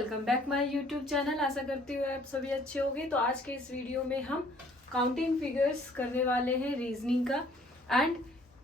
Welcome back my YouTube channel. आशा करती हूँ आप सभी अच्छे होंगे। तो आज के इस वीडियो में हम काउंटिंग फिगर्स करने वाले हैं रीजनिंग का। एंड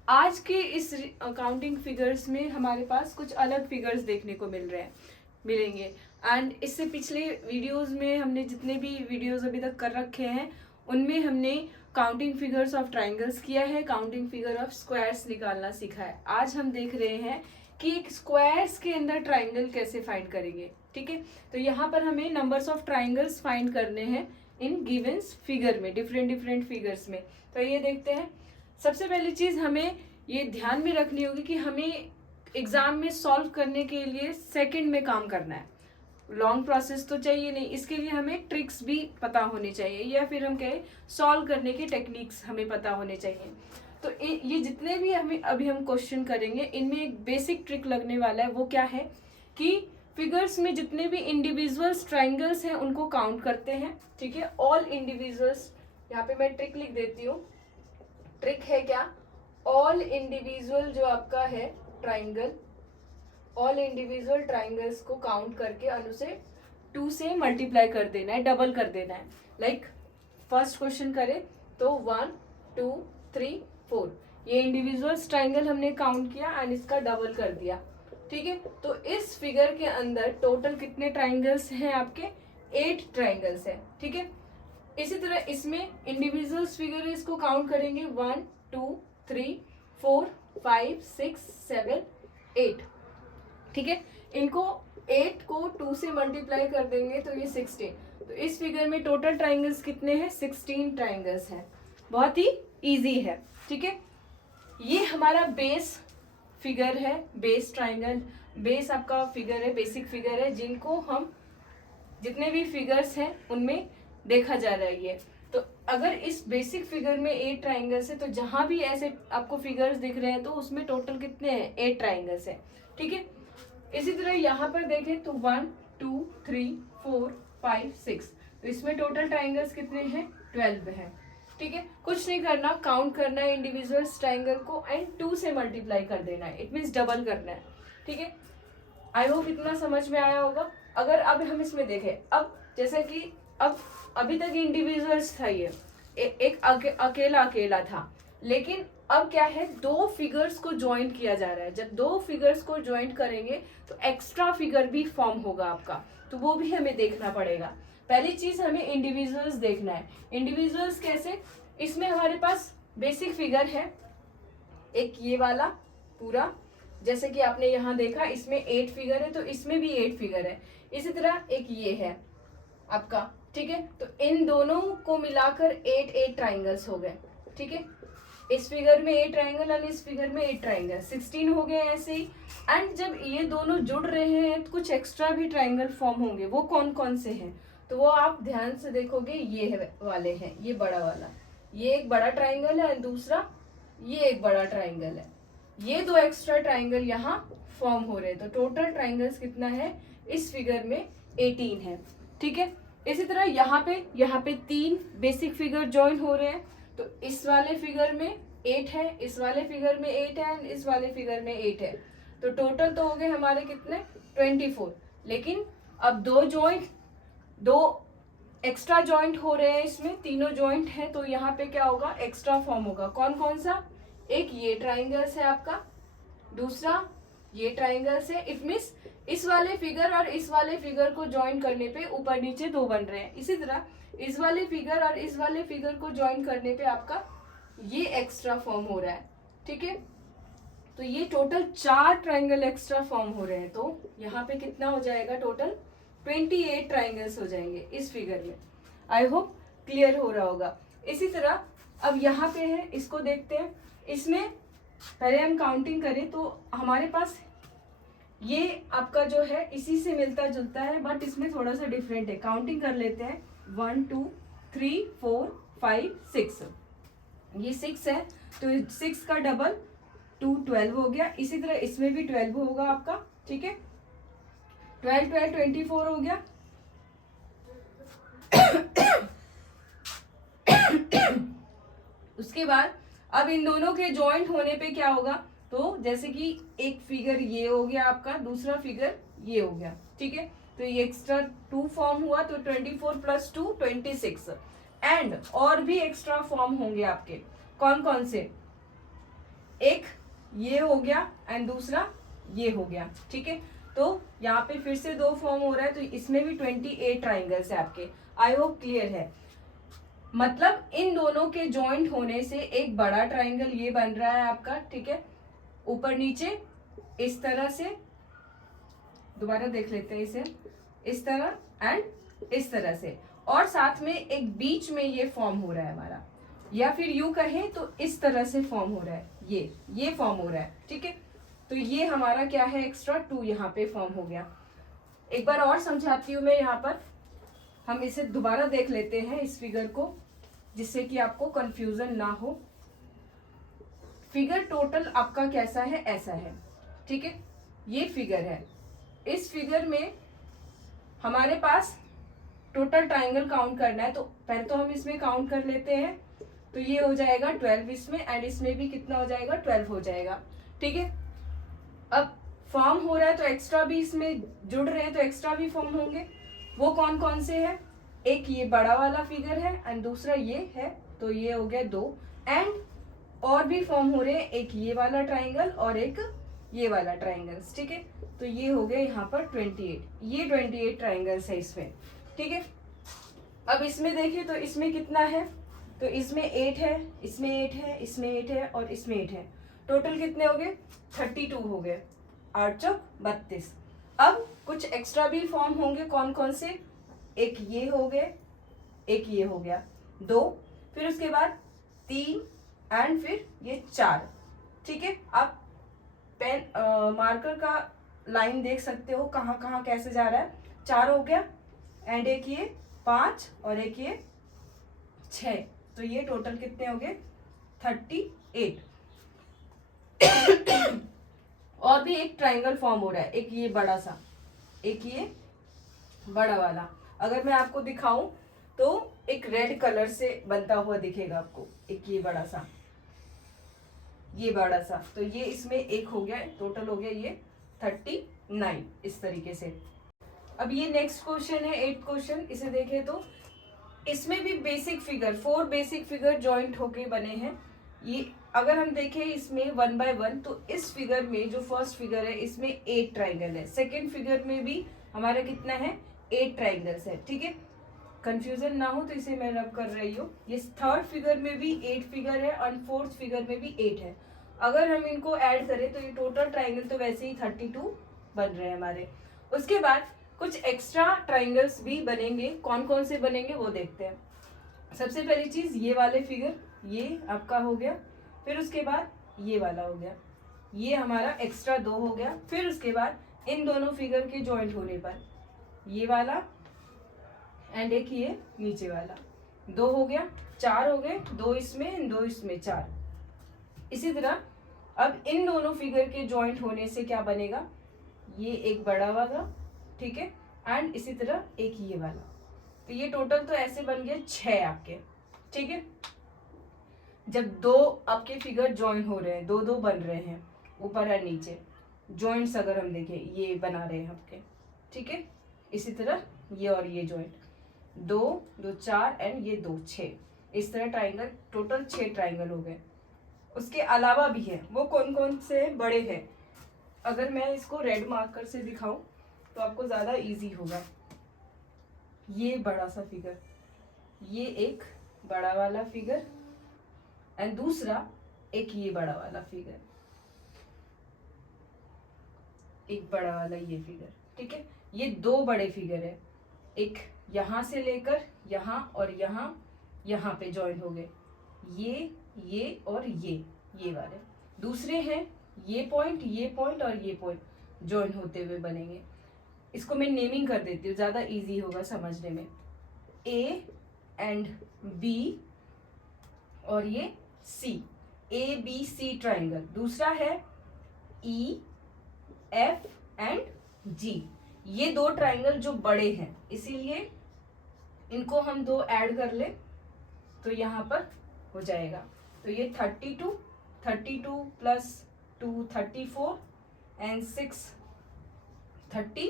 आज के इस काउंटिंग फिगर्स में हमारे पास कुछ अलग फिगर्स देखने को मिलेंगे। एंड इससे पिछले वीडियोस में हमने जितने भी वीडियोस अभी तक कर रखे हैं उनमें हमने काउंटिंग फिगर्स ऑफ ट्राइंगल्स किया है, काउंटिंग फिगर ऑफ स्क्वायर्स निकालना सीखा है। आज हम देख रहे हैं कि एक स्क्वायर्स के अंदर ट्राइंगल कैसे फाइंड करेंगे। ठीक है, तो यहाँ पर हमें नंबर्स ऑफ ट्राइंगल्स फाइंड करने हैं इन गिवन फिगर में, डिफरेंट फिगर्स में। तो ये देखते हैं। सबसे पहली चीज हमें ये ध्यान में रखनी होगी कि हमें एग्जाम में सॉल्व करने के लिए सेकंड में काम करना है। लॉन्ग प्रोसेस तो चाहिए नहीं, इसके लिए हमें ट्रिक्स भी पता होनी चाहिए, या फिर हम कहें सॉल्व करने के टेक्निक्स हमें पता होने चाहिए। तो ये जितने भी अभी हम क्वेश्चन करेंगे इनमें एक बेसिक ट्रिक लगने वाला है। वो क्या है कि फिगर्स में जितने भी इंडिविजुअल्स ट्राइंगल्स हैं उनको काउंट करते हैं। ठीक है, ऑल इंडिविजुअल्स, यहाँ पे मैं ट्रिक लिख देती हूँ। ट्रिक है क्या, ऑल इंडिविजुअल जो आपका है ट्राइंगल, ऑल इंडिविजुअल ट्राइंगल्स को काउंट करके उसे 2 से मल्टीप्लाई कर देना है, डबल कर देना है। लाइक फर्स्ट क्वेश्चन करें तो 1 2 3 4, ये इंडिविजुअल्स ट्राइंगल हमने काउंट किया एंड इसका डबल कर दिया। ठीक है, तो इस फिगर के अंदर टोटल कितने ट्राइंगल्स हैं आपके? 8 ट्राइंगल्स हैं। ठीक है, इसी तरह इसमें इंडिविजुअल्स फिगर इसको काउंट करेंगे 1 2 3 4 5 6 7 8। ठीक है, इनको 8 को 2 से मल्टीप्लाई कर देंगे तो ये 16। तो इस फिगर में टोटल ट्राइंगल्स कितने हैं? 16 ट्राइंगल्स हैं। बहुत ही इजी है। ठीक है, ये हमारा बेस फिगर है, बेस ट्राइंगल, बेस आपका फिगर है, बेसिक फिगर है, जिनको हम जितने भी फिगर्स हैं उनमें देखा जा रहा है ये। तो अगर इस बेसिक फिगर में 8 ट्राइंगल्स है तो जहां भी ऐसे आपको फिगर्स दिख रहे हैं तो उसमें टोटल कितने हैं? 8 ट्राइंगल्स है। ठीक है, इसी तरह यहाँ पर देखें तो 1 2 3 4 5 6, तो इसमें टोटल ट्राइंगल्स कितने हैं? 12 हैं। ठीक है, कुछ नहीं करना, काउंट करना है इंडिविजुअल्स ट्राइंगल को एंड 2 से मल्टीप्लाई कर देना है, इट मीन्स डबल करना है। ठीक है, आई होप इतना समझ में आया होगा। अगर अब हम इसमें देखें, अब जैसे कि अब अभी तक इंडिविजुअल्स था, ये एक अकेला था, लेकिन अब क्या है, 2 फिगर्स को ज्वाइन किया जा रहा है। जब 2 फिगर्स को ज्वाइन करेंगे तो एक्स्ट्रा फिगर भी फॉर्म होगा आपका, तो वो भी हमें देखना पड़ेगा। पहली चीज हमें इंडिविजुअल्स देखना है। इंडिविजुअल्स कैसे? इसमें हमारे पास बेसिक फिगर है एक ये वाला पूरा, जैसे कि आपने यहाँ देखा इसमें 8 फिगर है तो इसमें भी 8 फिगर है। इसी तरह एक ये है आपका। ठीक है, तो इन दोनों को मिलाकर 8 ट्राइंगल्स हो गए। ठीक है, इस फिगर में 8 ट्राइंगल और इस फिगर में 8 ट्राइंगल, 16 हो गए ऐसे ही। एंड जब ये दोनों जुड़ रहे हैं तो कुछ एक्स्ट्रा भी ट्राइंगल फॉर्म होंगे। वो कौन कौन से हैं तो वो आप ध्यान से देखोगे, ये वाले हैं, ये बड़ा वाला, ये एक बड़ा ट्राइंगल है और दूसरा ये एक बड़ा ट्राइंगल है। ये 2 एक्स्ट्रा ट्राइंगल यहाँ फॉर्म हो रहे हैं। तो टोटल ट्राइंगल्स कितना है इस फिगर में? 18 है। ठीक है, इसी तरह यहाँ पे 3 बेसिक फिगर ज्वाइन हो रहे हैं। तो इस वाले फिगर में 8 है, इस वाले फिगर में 8 है एंड इस वाले फिगर में 8 है। तो टोटल तो हो गए हमारे कितने? 24। लेकिन अब 2 एक्स्ट्रा जॉइंट हो रहे हैं, इसमें तीनों जॉइंट है, तो यहाँ पे क्या होगा? एक्स्ट्रा फॉर्म होगा। कौन कौन सा? एक ये ट्राइंगल्स है आपका, दूसरा ये ट्राइंगल्स है। इट मीन्स इस वाले फिगर और इस वाले फिगर को ज्वाइन करने पे ऊपर नीचे 2 बन रहे हैं। इसी तरह इस वाले फिगर और इस वाले फिगर को ज्वाइन करने पे आपका ये एक्स्ट्रा फॉर्म हो रहा है। ठीक है, तो ये टोटल 4 ट्राइंगल एक्स्ट्रा फॉर्म हो रहे हैं। तो यहाँ पे कितना हो जाएगा? टोटल 28 ट्राइंगल्स हो जाएंगे इस फिगर में। आई होप क्लियर हो रहा होगा। इसी तरह अब यहाँ पे है, इसको देखते हैं। इसमें पहले हम काउंटिंग करें तो हमारे पास ये आपका जो है इसी से मिलता जुलता है, बट इसमें थोड़ा सा डिफरेंट है। काउंटिंग कर लेते हैं 1 2 3 4 5 6, ये 6 है तो 6 का डबल 2 12 हो गया। इसी तरह इसमें भी 12 होगा आपका। ठीक है, 12 12 24 हो गया। उसके बाद अब इन दोनों के जॉइंट होने पे क्या होगा? तो जैसे कि एक फिगर ये हो गया आपका, दूसरा फिगर ये हो गया। ठीक है, तो ये एक्स्ट्रा 2 फॉर्म हुआ, तो 24 प्लस 2 26। एंड और भी एक्स्ट्रा फॉर्म होंगे आपके, कौन कौन से, एक ये हो गया एंड दूसरा ये हो गया, ठीक है। तो यहाँ पे फिर से 2 फॉर्म हो रहा है, तो इसमें भी 28 ट्राइंगल्स है आपके। आई होप क्लियर है। मतलब इन दोनों के जॉइंट होने से एक बड़ा ट्राइंगल ये बन रहा है आपका, ठीक है। ऊपर नीचे इस तरह से, दोबारा देख लेते हैं इसे, इस तरह एंड इस तरह से, और साथ में एक बीच में ये फॉर्म हो रहा है हमारा, या फिर यूं कहें तो इस तरह से फॉर्म हो रहा है, ये फॉर्म हो रहा है, ठीक है। तो ये हमारा क्या है, एक्स्ट्रा 2 यहाँ पे फॉर्म हो गया। एक बार और समझाती हूँ मैं, यहाँ पर हम इसे दोबारा देख लेते हैं इस फिगर को, जिससे कि आपको कंफ्यूजन ना हो। फिगर टोटल आपका कैसा है, ऐसा है, ठीक है। ये फिगर है, इस फिगर में हमारे पास टोटल ट्राइंगल काउंट करना है, तो पहले तो हम इसमें काउंट कर लेते हैं। तो ये हो जाएगा 12 इसमें, एंड इसमें भी कितना हो जाएगा, 12 हो जाएगा, ठीक है। अब फॉर्म हो रहा है तो एक्स्ट्रा भी इसमें जुड़ रहे हैं, तो एक्स्ट्रा भी फॉर्म होंगे। वो कौन कौन से हैं, एक ये बड़ा वाला फिगर है एंड दूसरा ये है, तो ये हो गया 2। एंड और भी फॉर्म हो रहे हैं, एक ये वाला ट्राइंगल और एक ये वाला ट्राइंगल्स, ठीक है। तो ये हो गया यहाँ पर 28, ये 28 ट्राइंगल्स है इसमें, ठीक है। अब इसमें देखिए तो इसमें कितना है, तो इसमें 8 है, इसमें 8 है, इसमें 8 है और इसमें 8 है। टोटल कितने हो गए, 32 हो गए, 8 चौक 32। अब कुछ एक्स्ट्रा भी फॉर्म होंगे, कौन कौन से, एक ये हो गए, एक ये हो गया 2, फिर उसके बाद 3 एंड फिर ये 4, ठीक है। आप पेन मार्कर का लाइन देख सकते हो कहाँ कहाँ कैसे जा रहा है। 4 हो गया एंड एक ये 5 और एक ये 6, तो ये टोटल कितने हो गए, 38। और भी एक ट्राइंगल फॉर्म हो रहा है, एक ये बड़ा सा, एक ये बड़ा वाला। अगर मैं आपको दिखाऊं तो एक रेड कलर से बनता हुआ दिखेगा आपको, एक ये बड़ा सा, ये बड़ा सा, तो ये इसमें एक हो गया, टोटल हो गया ये 39 इस तरीके से। अब ये नेक्स्ट क्वेश्चन है 8th क्वेश्चन, इसे देखें तो इसमें भी basic figure 4 basic figure joint होके बने हैं। ये अगर हम देखें इसमें 1 by 1, तो इस फिगर में जो फर्स्ट फिगर है इसमें 8 ट्राइंगल है, सेकेंड फिगर में भी हमारा कितना है, 8 ट्राइंगल्स है, ठीक है। कंफ्यूजन ना हो तो इसे मैं रब कर रही हूँ। ये थर्ड फिगर में भी 8 फिगर है और फोर्थ फिगर में भी 8 है। अगर हम इनको ऐड करें तो ये टोटल ट्राइंगल तो वैसे ही 32 बन रहे हैं हमारे। उसके बाद कुछ एक्स्ट्रा ट्राइंगल्स भी बनेंगे, कौन कौन से बनेंगे वो देखते हैं। सबसे पहली चीज ये वाले फिगर, ये आपका हो गया, फिर उसके बाद ये वाला हो गया, ये हमारा एक्स्ट्रा 2 हो गया। फिर उसके बाद इन दोनों फिगर के जॉइंट होने पर ये वाला एंड एक ये नीचे वाला, 2 हो गया, 4 हो गए, 2 इसमें 2 इसमें 4। इसी तरह अब इन दोनों फिगर के जॉइंट होने से क्या बनेगा, ये एक बड़ा वाला, ठीक है, एंड इसी तरह एक ये वाला। तो ये टोटल तो ऐसे बन गए 6 आपके, ठीक है। जब 2 आपके फिगर ज्वाइन हो रहे हैं, 2 बन रहे हैं ऊपर और नीचे, जॉइंट्स अगर हम देखें ये बना रहे हैं आपके, ठीक है। इसी तरह ये और ये जॉइंट 2 2 4 एंड ये 2 6, इस तरह ट्राइंगल, टोटल 6 ट्राइंगल हो गए। उसके अलावा भी है, वो कौन कौन से बड़े हैं, अगर मैं इसको रेड मार्कर से दिखाऊं तो आपको ज्यादा इजी होगा। ये बड़ा सा फिगर, ये एक बड़ा वाला फिगर एंड दूसरा एक ये बड़ा वाला फिगर, एक बड़ा वाला ये फिगर, ठीक है। ये 2 बड़े फिगर है, एक यहां से लेकर यहां और यहां पे ज्वाइन हो गए, ये और ये वाले। दूसरे हैं ये पॉइंट और ये पॉइंट ज्वाइन होते हुए बनेंगे। इसको मैं नेमिंग कर देती हूँ, ज्यादा इजी होगा समझने में। ए एंड बी और ये सी, ABC ट्राइंगल। दूसरा है EF एंड G, ये 2 ट्राइंगल जो बड़े हैं, इसीलिए इनको हम 2 ऐड कर ले तो यहाँ पर हो जाएगा। तो ये 32 प्लस 2 34 एंड 6 30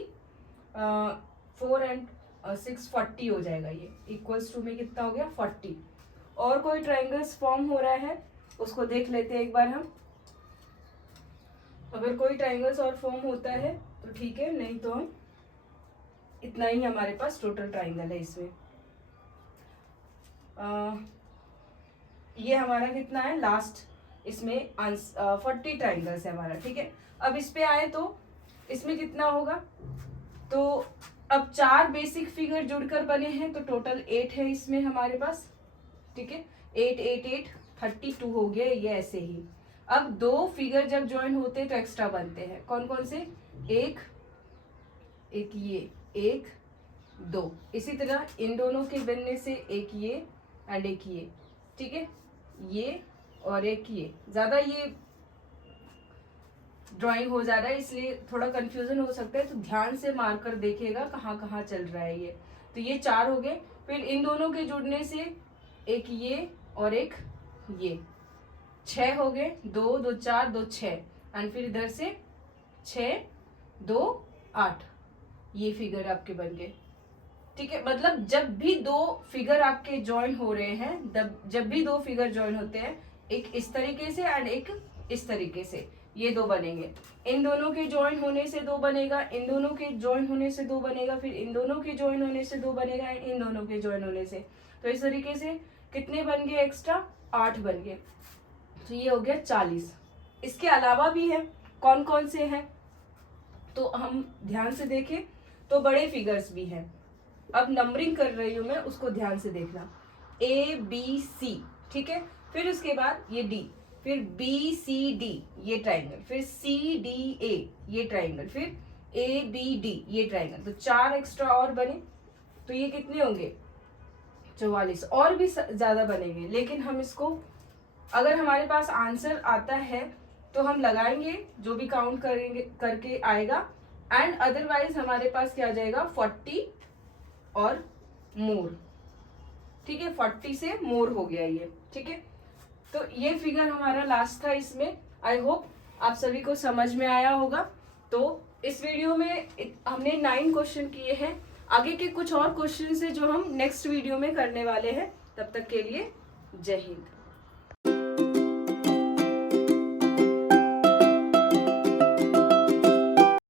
4 एंड 6 40 हो जाएगा। ये इक्वल्स टू में कितना हो गया 40। और कोई ट्राइंगल्स फॉर्म हो रहा है उसको देख लेते हैं एक बार हम। अगर कोई ट्राइंगल्स और फॉर्म होता है तो ठीक है, नहीं तो हम इतना ही हमारे पास टोटल ट्राइंगल है इसमें। ये हमारा कितना है लास्ट, इसमें 40 ट्राइंगल्स है हमारा, ठीक है। अब इस पे आए तो इसमें कितना होगा, तो अब 4 बेसिक फिगर जुड़कर बने हैं तो टोटल 8 है इसमें हमारे पास, ठीक है। 8 8 8 32 हो गया ये ऐसे ही। अब 2 फिगर जब ज्वाइन होते हैं तो एक्स्ट्रा बनते हैं, कौन कौन से, एक ये 1 2, इसी तरह इन दोनों के बनने से एक ये एंड एक ये, ठीक है, ये और एक ये। ज्यादा ये ड्राइंग हो जा रहा है इसलिए थोड़ा कंफ्यूजन हो सकता है, तो ध्यान से मार्कर देखिएगा कहाँ कहाँ चल रहा है ये। तो ये 4 हो गए, फिर इन दोनों के जुड़ने से एक ये और एक ये, 6 हो गए, 2 2 4 2 6 एंड फिर इधर से 6 2 8, ये फिगर आपके बन गए, ठीक है। मतलब जब भी 2 फिगर आपके ज्वाइन हो रहे हैं, जब भी 2 फिगर ज्वाइन होते हैं, एक इस तरीके से एंड एक इस तरीके से, ये 2 बनेंगे। इन दोनों के ज्वाइन होने से 2 बनेगा, इन दोनों के ज्वाइन होने से 2 बनेगा, फिर इन दोनों के ज्वाइन होने से 2 बनेगा, इन दोनों के ज्वाइन होने से। तो इस तरीके से कितने बन गए एक्स्ट्रा, 8 बन गए। तो ये हो गया 40। इसके अलावा भी है, कौन कौन से हैं तो हम ध्यान से देखें तो बड़े फिगर्स भी हैं। अब नंबरिंग कर रही हूं मैं, उसको ध्यान से देखना, ABC, ठीक है। फिर उसके बाद ये D, फिर BCD ये ट्राइंगल, फिर CDA ये ट्राइंगल, फिर ABD ये ट्राइंगल। तो 4 एक्स्ट्रा और बने, तो ये कितने होंगे 44। और भी ज्यादा बनेंगे, लेकिन हम इसको, अगर हमारे पास आंसर आता है तो हम लगाएंगे जो भी काउंट करेंगे करके आएगा, एंड अदरवाइज हमारे पास क्या आ जाएगा 40 और मोर, ठीक है। 40 से मोर हो गया ये, ठीक है। तो ये फिगर हमारा लास्ट था इसमें। आई होप आप सभी को समझ में आया होगा। तो इस वीडियो में हमने 9 क्वेश्चन किए हैं, आगे के कुछ और क्वेश्चन है जो हम नेक्स्ट वीडियो में करने वाले हैं। तब तक के लिए जय हिंद।